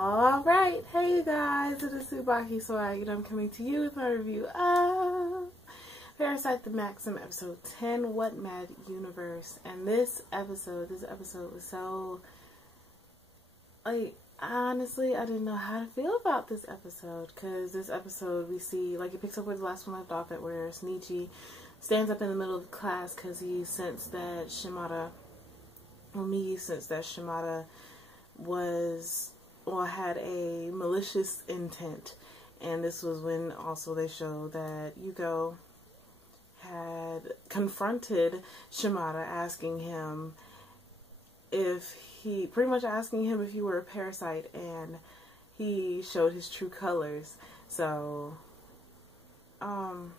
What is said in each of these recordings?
Alright, hey you guys, it is TsubakiSwagg and I'm coming to you with my review of Parasyte the Maxim episode 10, What Mad Universe. And this episode was so, honestly, I didn't know how to feel about this episode, because this episode we see, it picks up where the last one left off at, where Shinichi stands up in the middle of the class because he sensed that Migi sensed that Shimada had a malicious intent. And this was when also they showed that Yuko had confronted Shimada, asking him if he were a parasite, and he showed his true colors. So Shinichi,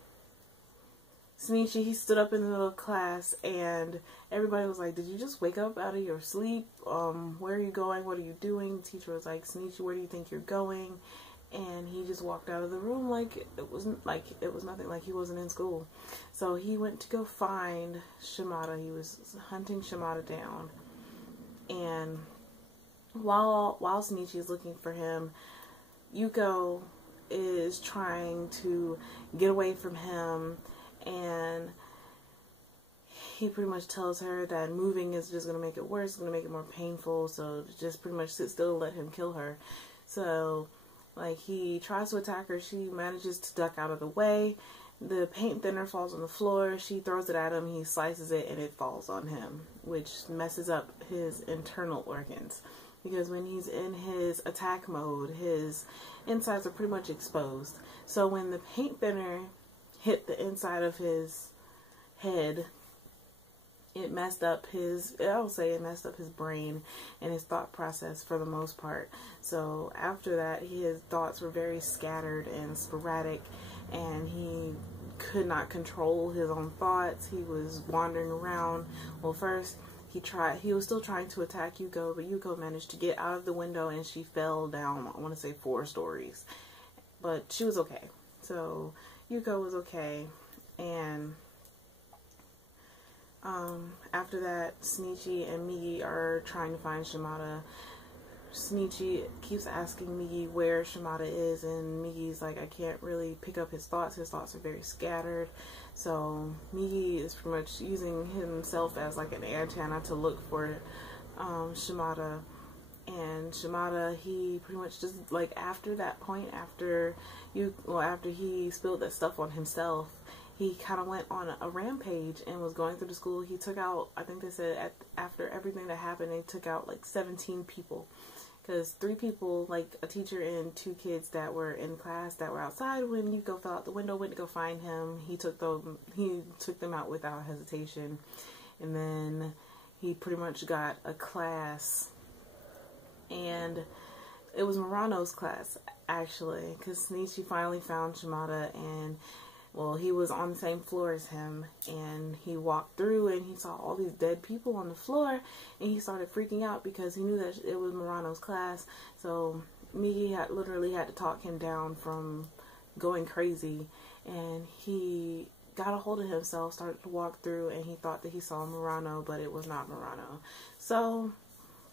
he stood up in the middle of class and everybody was like, did you just wake up out of your sleep? Where are you going? What are you doing? The teacher was like, Shinichi, where do you think you're going? And he just walked out of the room like it was nothing, like he wasn't in school. So he went to go find Shimada. He was hunting Shimada down. And while Shinichi is looking for him, Yuko is trying to get away from him, and he pretty much tells her that moving is just going to make it worse, it's going to make it more painful, so just pretty much sit still and let him kill her. So, he tries to attack her, she manages to duck out of the way, the paint thinner falls on the floor, she throws it at him, he slices it, and it falls on him, which messes up his internal organs. Because when he's in his attack mode, his insides are pretty much exposed. So when the paint thinner hit the inside of his head, it messed up his brain and his thought process for the most part. So after that, his thoughts were very scattered and sporadic, and he could not control his own thoughts. He was wandering around. Well, first he was still trying to attack Yuko, but Yuko managed to get out of the window and she fell down, I want to say 4 stories. But she was okay. So Yuko was okay, and after that, Shinichi and Migi are trying to find Shimada. Shinichi keeps asking Migi where Shimada is, and Migi's like, I can't really pick up his thoughts are very scattered. So Migi is pretty much using himself as like an antenna to look for Shimada. And Shimada, he pretty much just, after that point, after he spilled that stuff on himself, he kind of went on a rampage and was going through the school. He took out, I think they said after everything that happened, they took out 17 people. Because 3 people, a teacher and 2 kids that were in class that were outside, when Yuko fell out the window, went to go find him. He took them out without hesitation. And then he pretty much got a class, and it was Murano's class, actually, because Shinichi finally found Shimada, and he was on the same floor as him, and he walked through and he saw all these dead people on the floor, and he started freaking out because he knew that it was Murano's class. So Migi literally had to talk him down from going crazy, and he got a hold of himself, started to walk through, and he thought that he saw Murano, but it was not Murano. So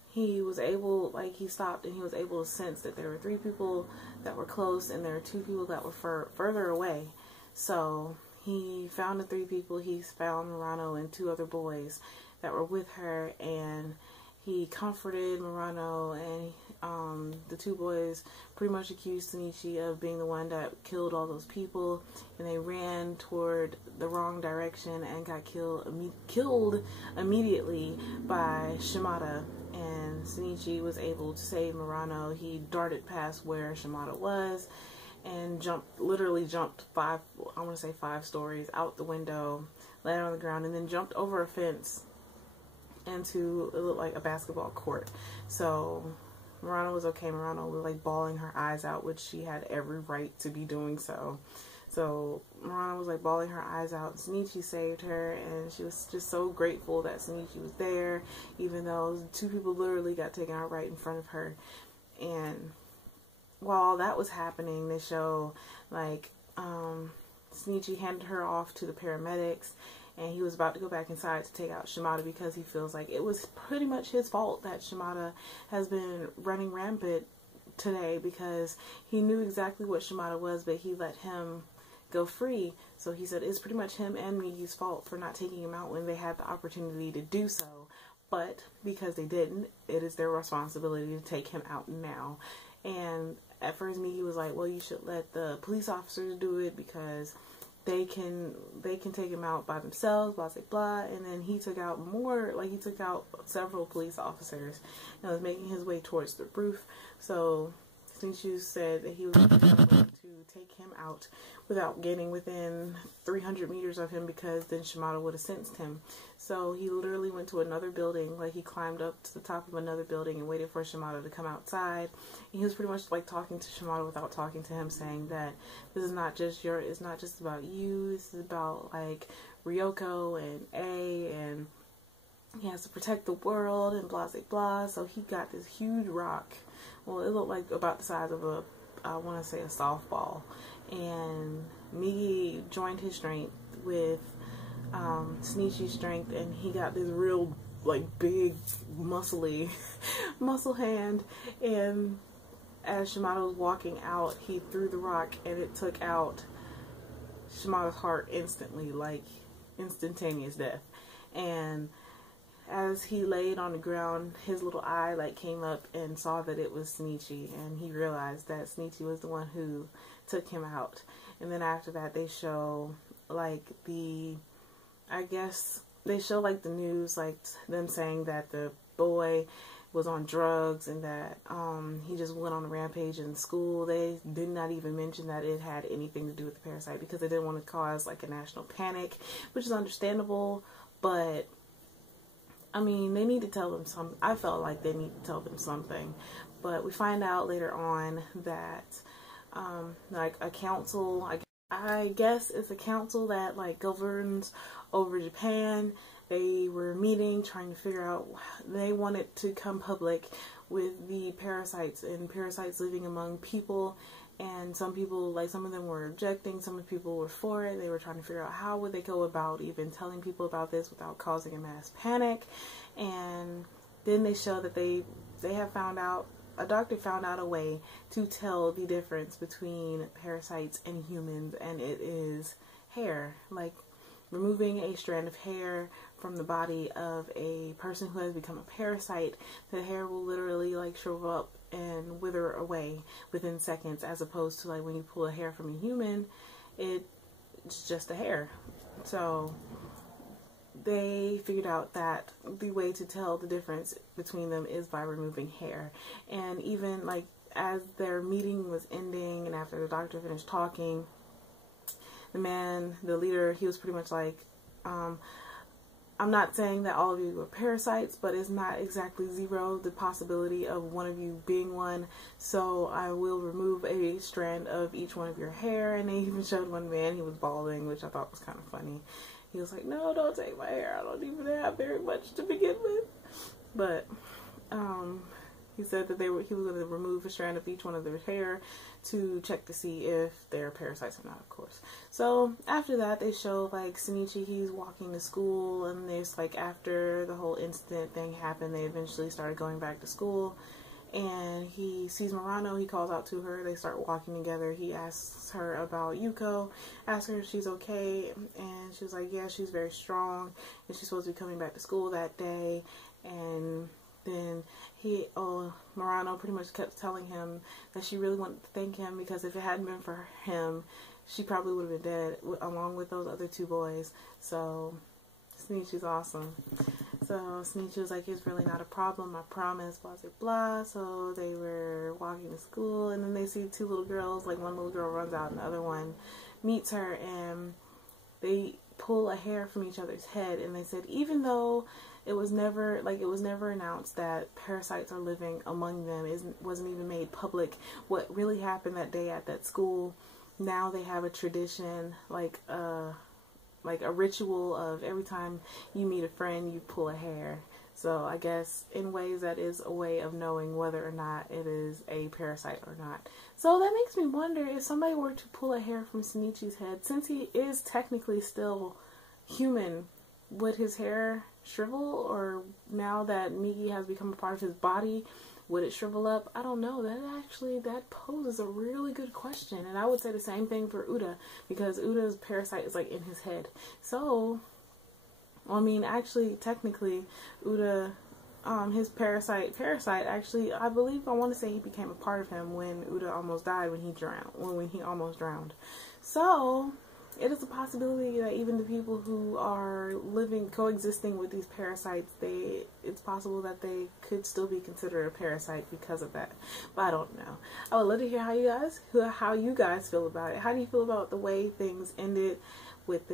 he was able, he stopped and he was able to sense that there were 3 people that were close and there were 2 people that were further away. So he found the 3 people. He found Murano and 2 other boys that were with her, and he comforted Murano, and the 2 boys pretty much accused Shinichi of being the one that killed all those people, and they ran toward the wrong direction and got killed immediately by Shimada. And Shinichi was able to save Murano. He darted past where Shimada was and literally jumped 5 stories out the window, landed on the ground, and then jumped over a fence into, it looked like a basketball court. So Murano was okay. Murano was bawling her eyes out, which she had every right to be doing so. So Murano was bawling her eyes out. Shinichi saved her, and she was just so grateful that Shinichi was there, even though 2 people literally got taken out right in front of her. And while all that was happening, they show Shinichi handed her off to the paramedics, and he was about to go back inside to take out Shimada because he feels like it was pretty much his fault that Shimada has been running rampant today because he knew exactly what Shimada was, but he let him go free. So he said it's pretty much him and Migi's fault for not taking him out when they had the opportunity to do so. But because they didn't, it is their responsibility to take him out now. And at first Migi was like, well, you should let the police officers do it because they can take him out by themselves, blah, blah, blah. And then he took out more, like he took out several police officers and was making his way towards the roof. So Shinichi said that he was going to take him out without getting within 300 meters of him because then Shimada would have sensed him. So he literally went to another building, like he climbed up to the top of another building and waited for Shimada to come outside. And he was pretty much like talking to Shimada without talking to him, saying that this is not just it's not just about you, this is about like Ryoko and A, and he has to protect the world and blah blah blah. So he got this huge rock. Well, it looked like about the size of a, I want to say a softball. And Migi joined his strength with Shinichi's strength, and he got this real like big muscly muscle hand. And as Shimada was walking out, he threw the rock and it took out Shimada's heart instantly, like instantaneous death. And as he laid on the ground, his little eye like came up and saw that it was Shinichi, and he realized that Shinichi was the one who took him out. And then after that they show like I guess they show like the news, like them saying that the boy was on drugs and that he just went on a rampage in school. They did not even mention that it had anything to do with the parasite because they didn't want to cause like a national panic, which is understandable, but I mean, they need to tell them something. I felt like they need to tell them something. But we find out later on that, like, a council, I guess it's a council that, like, governs over Japan. They were meeting, trying to figure out, they wanted to come public with the parasites and parasites living among people. And some people, like some of them were objecting, some of the people were for it. They were trying to figure out how would they go about even telling people about this without causing a mass panic. And then they show that they have found out, a doctor found out a way to tell the difference between parasites and humans, and it is hair. Like removing a strand of hair from the body of a person who has become a parasite, the hair will literally like shrivel up and wither away within seconds, as opposed to like when you pull a hair from a human, it's just a hair. So they figured out that the way to tell the difference between them is by removing hair. And even like as their meeting was ending and after the doctor finished talking, the leader, he was pretty much like, I'm not saying that all of you are parasites, but it's not exactly zero the possibility of one of you being one. So I will remove a strand of each one of your hair. And they even showed one man, he was balding, which I thought was kind of funny. He was like, no, don't take my hair. I don't even have very much to begin with. But he said that he was going to remove a strand of each one of their hair to check to see if they're parasites or not, of course. So after that, they show like Shinichi, he's walking to school, and there's like after the whole incident thing happened, they eventually started going back to school, and he sees Murano, he calls out to her, they start walking together. He asks her about Yuko, asks her if she's okay, and she's like, yeah, she's very strong, and she's supposed to be coming back to school that day. And then Murano pretty much kept telling him that she really wanted to thank him because if it hadn't been for him, she probably would have been dead along with those other two boys. So Shinichi's awesome. So Shinichi was like, it's really not a problem, I promise, blah blah blah. So they were walking to school, and then they see two little girls, like one little girl runs out and the other one meets her, and they pull a hair from each other's head. And they said even though it was never announced that parasites are living among them, it wasn't even made public what really happened that day at that school, now they have a tradition, like a ritual of every time you meet a friend, you pull a hair. So I guess in ways that is a way of knowing whether or not it is a parasite or not. So that makes me wonder, if somebody were to pull a hair from Shinichi's head, since he is technically still human, would his hair shrivel? Or now that Migi has become a part of his body, would it shrivel up? I don't know. That poses a really good question. And I would say the same thing for Uda, because Uda's parasite is like in his head. So, I mean, actually, technically, Uda, his parasite, actually, I want to say he became a part of him when Uda almost died, when he almost drowned. So, it is a possibility that even the people who are coexisting with these parasites, it's possible that they could still be considered a parasite because of that. But I don't know. I would love to hear how you guys feel about it. How do you feel about the way things ended with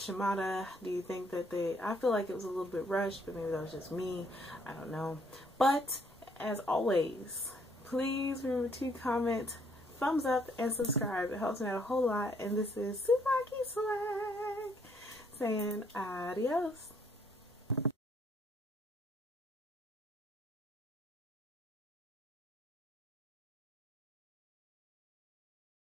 Shimada? Do you think that I feel like it was a little bit rushed, but maybe that was just me. I don't know. But as always, please remember to comment, thumbs up, and subscribe. It helps me out a whole lot. And this is TsubakiSwagg saying adios.